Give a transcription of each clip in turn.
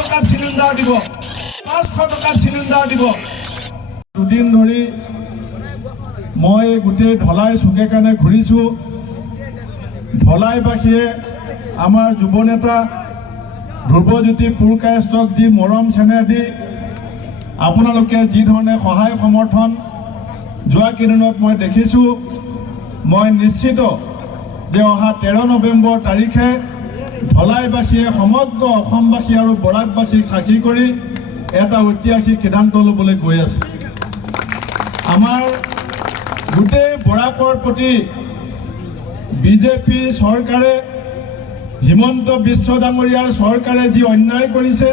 টকাৰ চিলিণ্ডাৰ দিব, 500 টকাৰ চিলিণ্ডাৰ দিব। দুদিন ধৰি মই গোটেই ঢলাই চুকে কাণে ঘূৰিছোঁ। ঢলাইবাসীয়ে আমাৰ যুৱ নেতা ধ্ৰুৱজ্যোতি পুৰকায়স্থক যি মৰম চেনেহ দি আপোনালোকে যি ধৰণে সহায় সমৰ্থন যোৱা কেইদিনত মই দেখিছোঁ, মই নিশ্চিত যে অহা 13 নৱেম্বৰ তাৰিখে ঢলাইবাসীয়ে সমগ্ৰ অসমবাসী আৰু বৰাকবাসীক সাক্ষী কৰি এটা ঐতিহাসিক সিদ্ধান্ত ল'বলৈ গৈ আছে। আমাৰ গোটেই বৰাকৰ প্ৰতি বিজেপি চৰকাৰে, হিমন্ত বিশ্ব ডাঙৰীয়াৰ চৰকাৰে যি অন্যায় কৰিছে,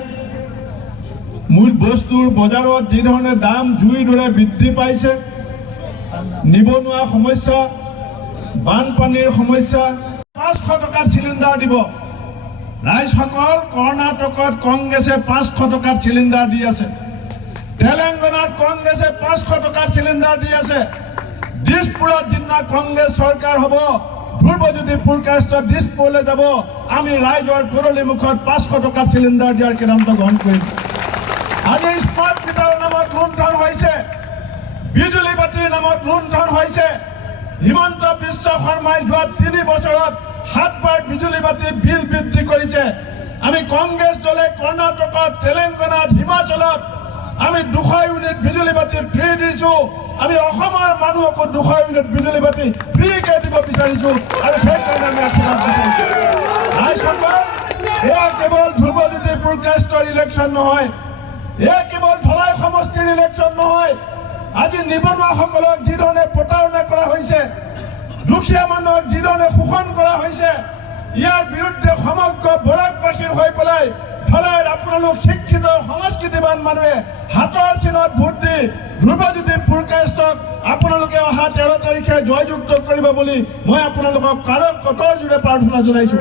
মূল বস্তুৰ বজাৰত যি ধৰণে দাম জুইৰ দৰে বৃদ্ধি পাইছে, নিবনুৱা সমস্যা, বানপানীৰ সমস্যা, 500 টকাৰ চিলিণ্ডাৰ দিব। ৰাইজসকল, কৰ্ণাটকত কংগ্ৰেছে 500 টকাৰ চিলিণ্ডাৰ দি আছে, তেলেংগানাত কংগ্ৰেছে 500 টকাৰ চিলিণ্ডাৰ দি আছে। দিছপুৰত যিদিনা কংগ্ৰেছ চৰকাৰ হ'ব, ধ্ৰুৱজ্যোতি পুৰকায়স্থ দিছপুৰলৈ যাব, আমি ৰাইজৰ পদূলি মুখত 500 টকাৰ চিলিণ্ডাৰ দিয়াৰ সিদ্ধান্ত গ্ৰহণ কৰিম। আজি স্মাৰ্ট মিটাৰৰ নামত লুণ্ঠন হৈছে, বিজুলী বাতিৰ নামত লুণ্ঠন হৈছে। হিমন্ত বিশ্ব শৰ্মাই যোৱা 3 বছৰত 7 বাৰ বিজুলী বাতিৰ বিল বৃদ্ধি কৰিছে। আমি কংগ্ৰেছ দলে কৰ্ণাটকত, তেলেংগানাত, হিমাচলত আমি 200 ইউনিট বিজুলী বাতি ফ্ৰী দিছোঁ। আমি অসমৰ মানুহকো 200 ইউনিট বিজুলী বাতি ফ্ৰীকে দিব বিচাৰিছোঁ আৰু সেইকাৰণে আমি আশীৰ্বাদ বিচাৰিছোঁ। ৰাইজসকল, এয়া কেৱল ধ্ৰুৱজ্যোতি পুৰকায়স্থৰ ইলেকশ্যন নহয়, এয়া কেৱল ঢলাই সমষ্টিৰ ইলেকশ্যন নহয়। আজি নিবনুৱাসকলক যি ধৰণে প্ৰতাৰণা কৰা হৈছে, দুখীয়া মানুহক যি ধৰণে শোষণ কৰা হৈছে, ইয়াৰ বিৰুদ্ধে সমগ্ৰ বৰাকবাসীৰ হৈ পেলাই ঢলাইত আপোনালোক শিক্ষিত সংস্কৃতিবান মানুহে হাতৰ চিনত ভোট দি ধ্ৰুৱজ্যোতি পুৰকায়স্থক আপোনালোকে অহা 13 তাৰিখে জয়যুক্ত কৰিব বুলি মই আপোনালোকক কাৰৰ কটৰ জোৰে প্ৰাৰ্থনা জনাইছোঁ।